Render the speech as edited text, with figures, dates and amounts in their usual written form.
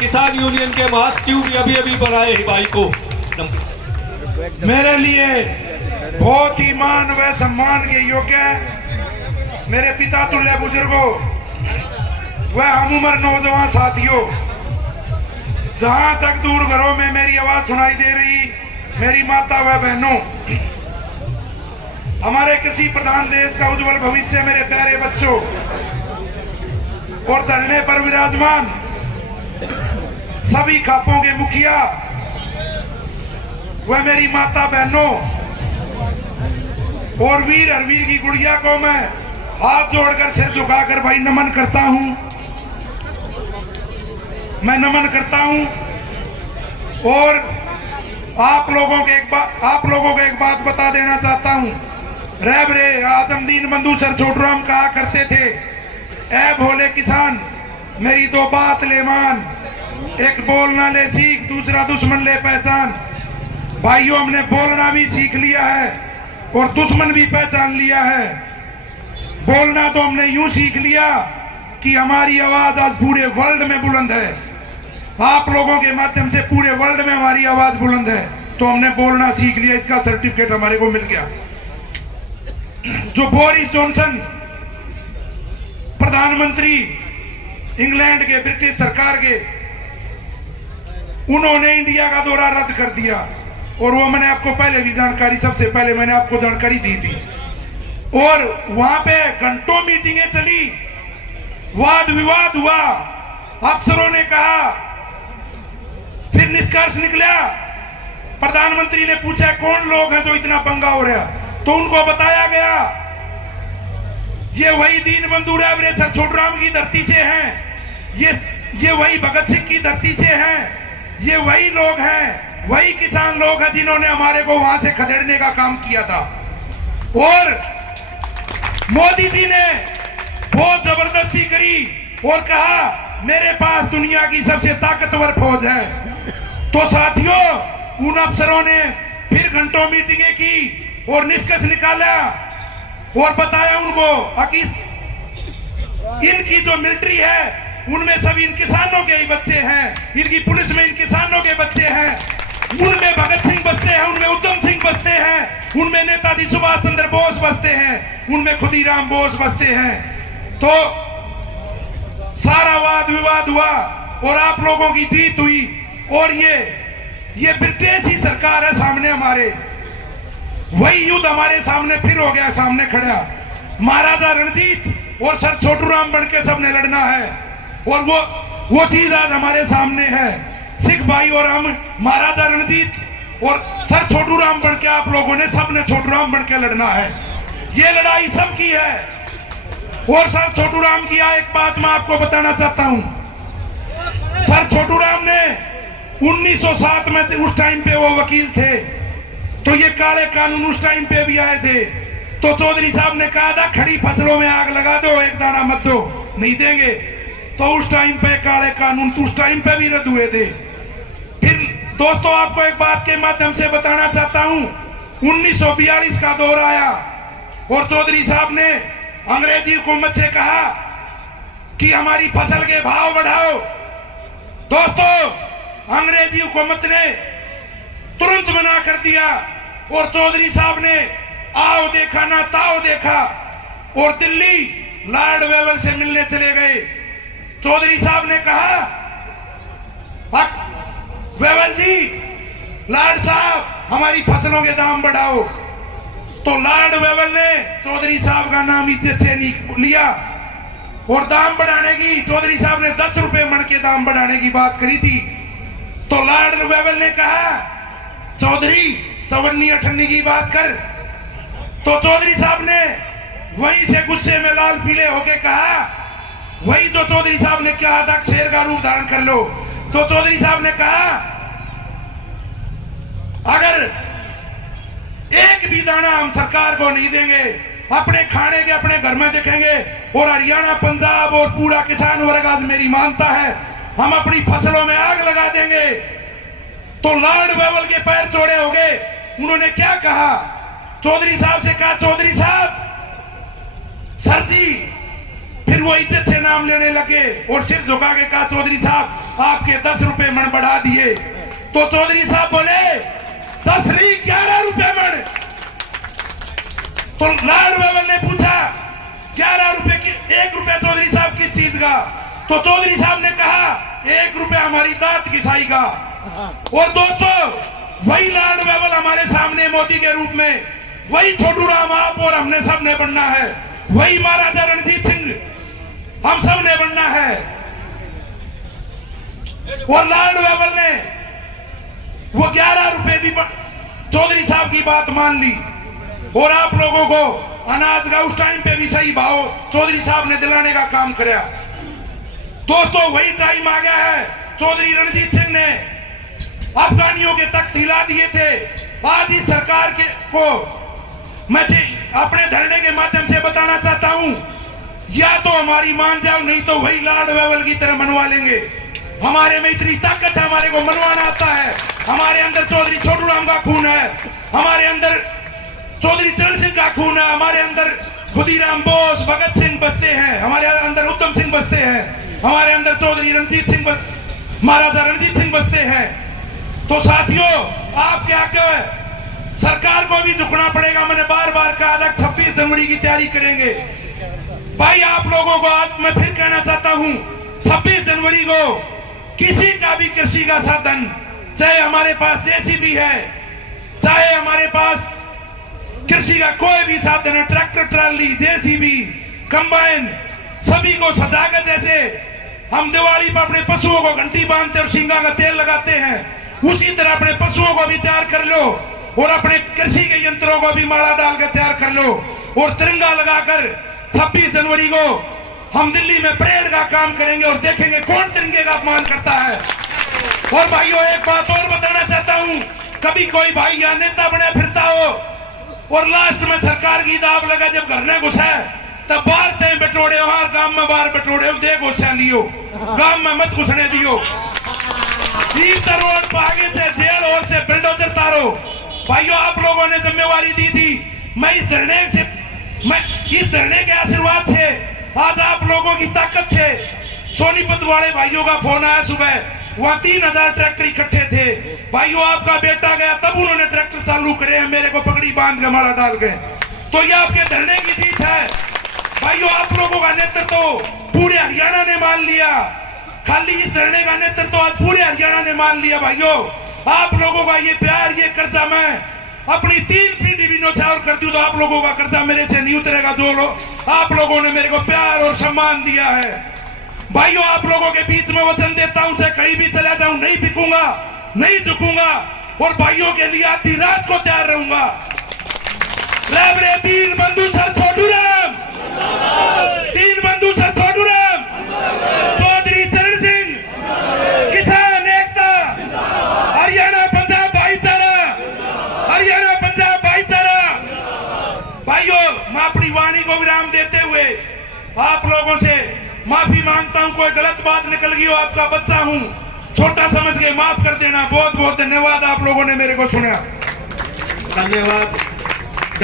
किसान यूनियन के महासचिव भी अभी अभी बनाए ही भाई को। मेरे लिए बहुत ही मान व सम्मान के योग्य है मेरे पिता तुल्य बुजुर्गों व हम उम्र नौजवान साथियों। जहां तक दूर घरों में मेरी आवाज सुनाई दे रही, मेरी माता व बहनों, हमारे कृषि प्रधान देश का उज्जवल भविष्य मेरे प्यारे बच्चों और धरने पर विराजमान सभी खापों के मुखिया व मेरी माता बहनों और वीर हरवीर की गुड़िया को मैं हाथ जोड़कर सिर झुकाकर भाई नमन करता हूं। मैं नमन करता हूं और आप लोगों को एक बात बता देना चाहता हूं। रहबरे आजम दीन बंधु सर छोटूराम कहा करते थे, ऐ भोले किसान मेरी दो बात ले मान, एक बोलना ले सीख दूसरा दुश्मन ले पहचान। भाइयों, हमने बोलना भी सीख लिया है और दुश्मन भी पहचान लिया है। बोलना तो हमने यूं सीख लिया कि हमारी आवाज आज पूरे वर्ल्ड में बुलंद है। आप लोगों के माध्यम से पूरे वर्ल्ड में हमारी आवाज बुलंद है, तो हमने बोलना सीख लिया। इसका सर्टिफिकेट हमारे को मिल गया। जो बोरिस जॉनसन प्रधानमंत्री इंग्लैंड के, ब्रिटिश सरकार के, उन्होंने इंडिया का दौरा रद्द कर दिया और वो मैंने आपको पहले भी जानकारी, सबसे पहले मैंने आपको जानकारी दी थी। और वहां पे घंटों मीटिंगें चली, वाद विवाद हुआ, अफसरों ने कहा, फिर निष्कर्ष निकला। प्रधानमंत्री ने पूछा कौन लोग हैं जो इतना पंगा हो रहा, तो उनको बताया गया ये वही दीन बंधु रहबरे सर छोटूराम की धरती से हैं, ये वही भगत सिंह की धरती से हैं, ये वही लोग हैं, वही किसान लोग हैं जिन्होंने हमारे को वहां से खदेड़ने का काम किया था। और मोदी जी ने बहुत जबरदस्ती करी और कहा मेरे पास दुनिया की सबसे ताकतवर फौज है। तो साथियों, उन अफसरों ने फिर घंटों मीटिंगें की और निष्कर्ष निकाला और बताया उनको कि इनकी जो मिलिट्री है उनमें सभी इन किसानों के ही बच्चे हैं, इनकी पुलिस में इन किसानों के बच्चे हैं, उनमें भगत सिंह बसते हैं, उनमें उधम सिंह बसते हैं, उनमें नेताजी सुभाष चंद्र बोस बसते हैं, उनमें खुदीराम बोस बसते हैं। तो सारा वाद विवाद हुआ और आप लोगों की जीत हुई। और ये ब्रिटिश ही सरकार है सामने हमारे, वही युद्ध हमारे सामने फिर हो गया, सामने खड़ा महाराजा रणजीत और सर छोटूराम बन के सबने लड़ना है। और वो चीज आज हमारे सामने है। सिख भाई और हम महाराजा रणजीत और सर छोटूराम बन के आप लोगों ने सबने छोटूराम बन के लड़ना है। ये लड़ाई सबकी है। और सर छोटूराम की एक बात मैं आपको बताना चाहता हूं। सर छोटूराम ने 1907 में, उस टाइम पे वो वकील थे, तो ये काले कानून उस टाइम पे भी आए थे। तो चौधरी साहब ने कहा था खड़ी फसलों में आग लगा दो, एक दाना मत दो, नहीं देंगे। तो उस टाइम पे काले कानून उस टाइम पे भी रद्द हुए थे। फिर दोस्तों, आपको एक बात के माध्यम से बताना चाहता हूं, 1942 का दौर आया और चौधरी साहब ने अंग्रेजी हुकूमत से कहा कि हमारी फसल के भाव बढ़ाओ। दोस्तों, अंग्रेजी हुकूमत ने तुरंत मना कर दिया और चौधरी साहब ने आओ देखा ना ताओ देखा और दिल्ली लॉर्ड वेवल से मिलने चले गए। चौधरी साहब ने कहा, वेवल जी, लॉर्ड साहब हमारी फसलों के दाम बढ़ाओ। तो लॉर्ड वेवल ने चौधरी साहब का नाम इज्जत से लिया और दाम बढ़ाने की, चौधरी साहब ने 10 रुपए मन के दाम बढ़ाने की बात करी थी। तो लॉर्ड वेवल ने कहा, चौधरी 54-58 की बात कर। तो चौधरी साहब ने वहीं से गुस्से में लाल पीले होके कहा, वही जो चौधरी साहब ने कहा था शेर का रूप धारण कर लो। तो चौधरी साहब ने कहा, अगर एक भी दाना हम सरकार को नहीं देंगे, अपने खाने के अपने घर में देखेंगे, और हरियाणा, पंजाब और पूरा किसान वर्ग आज मेरी मानता है, हम अपनी फसलों में आग लगा देंगे। तो लॉर्ड वेवल के पैर चौड़े हो गए। उन्होंने क्या कहा, चौधरी साहब से कहा, चौधरी साहब, सर जी फिर फिर वो इज्जत से नाम लेने लगे और सिर झुका के कहा चौधरी साहब आपके 10 रुपए मन बढ़ा दिए। तो चौधरी साहब बोले 10 नहीं 11 रुपए मन। तो लाड बाबा ने पूछा 11 रुपए की 1 रुपया चौधरी साहब किस चीज का? तो चौधरी साहब ने कहा 1 रुपया हमारी दांत घिसाई का। और दोस्तों वही लाड बाबा हमारे सामने मोदी के रूप में, वही छोटू राम आप और हमने सब ने बनना है, वही महाराजा रणजीत सिंह हम सब ने बनना है। और लाड बाबल ने वो 11 रुपए भी चौधरी साहब की बात मान ली और आप लोगों को अनाज का उस टाइम पे भी सही भाव चौधरी साहब ने दिलाने का काम किया। दोस्तों वही टाइम आ गया है, चौधरी रणजीत सिंह ने अफगानियों के तख्त हिला दिए थे। आज इस सरकार के को मैं अपने धरने के माध्यम से बताना चाहता हूं, या तो हमारी मान जाओ, नहीं तो वही लाड बाबल की तरह मनवा लेंगे। हमारे में इतनी ताकत है, हमारे को मनवाना आता है। हमारे अंदर चौधरी छोटू राम का खून है, हमारे अंदर चौधरी चरण सिंह का खून है, हमारे अंदर खुदीराम बोस भगत सिंह बसते हैं, हमारे अंदर उत्तम सिंह बसते हैं, हमारे अंदर चौधरी रणजीत सिंह महाराजा रणजीत सिंह बसते हैं। तो साथियों आपके आगे सरकार को भी झुकना पड़ेगा। मैंने बार बार कहा था 26 जनवरी की तैयारी करेंगे। भाई आप लोगों को आज मैं फिर कहना चाहता हूं, 26 जनवरी को किसी का भी कृषि का साधन, चाहे हमारे पास जेसीबी है, चाहे हमारे पास कृषि का कोई भी साधन है, ट्रैक्टर ट्राली जेसीबी कंबाइन, सभी को सजाकर जैसे हम दिवाली पर अपने पशुओं को घंटी बांधते और सिंगा का तेल लगाते हैं, उसी तरह अपने पशुओं को भी तैयार कर लो और अपने कृषि के यंत्रों को भी माला डालकर तैयार कर लो और तिरंगा लगाकर 26 जनवरी को हम दिल्ली में परेड का काम करेंगे और देखेंगे कौन तिरंगे का अपमान करता है। और भाइयों एक बात और बताना चाहता हूं, कभी कोई भाई या नेता बने फिरता हो और लास्ट में सरकार की दाब लगा, जब घर न घुसा तब बाहर ते बटोड़े, वहां गांव में बाहर बटोड़े दे घुसा लियो, गांव में मत घुसने दियो। रोड आगे से जेल और से बिल्डोजर तारो। भाइयों आप लोगों ने जिम्मेवारी दी थी, मैं इस धरने के आशीर्वाद से आज आप लोगों की ताकत से सोनीपत वाले भाइयों का फोन आया सुबह, वहां 3000 ट्रैक्टर इकट्ठे थे। भाइयों आपका बेटा गया तब उन्होंने ट्रैक्टर चालू करे हैं, मेरे को पगड़ी बांध के माला डाल गए। तो ये आपके धरने की जीत है। भाइयों आप लोगों का नेतृत्व पूरे हरियाणा ने मान लिया, खाली इस धरने का नेतृत्व आज पूरे हरियाणा ने मान लिया। भाइयों आप लोगों का ये प्यार, ये कर्जा मैं अपनी 3 पीढ़ी भी न्यौछावर कर दूं तो आप लोगों का कर्जा मेरे से नहीं उतरेगा। जो आप लोगों ने मेरे को प्यार और सम्मान दिया है। भाइयों आप लोगों के बीच में वचन देता हूं, चाहे कहीं भी चला जाऊं, नहीं बिकूंगा, नहीं झुकूंगा और भाइयों के लिए आधी रात को तैयार रहूंगा। रे 3 बंधु सर छोटू राम, 3 बंधु सर छोटू राम, चौधरी चरण सिंह, किसान एकता, हरियाणा पंजाब भाईचारा, हरियाणा पंजाब भाईचारा। भाइयों मैं अपनी वाणी को विराम देते हुए आप लोगों से माफी मांगता हूं, कोई गलत बात निकल गई हो, आपका बच्चा हूं, छोटा समझ के माफ कर देना। बहुत बहुत धन्यवाद, आप लोगों ने मेरे को सुना। धन्यवाद।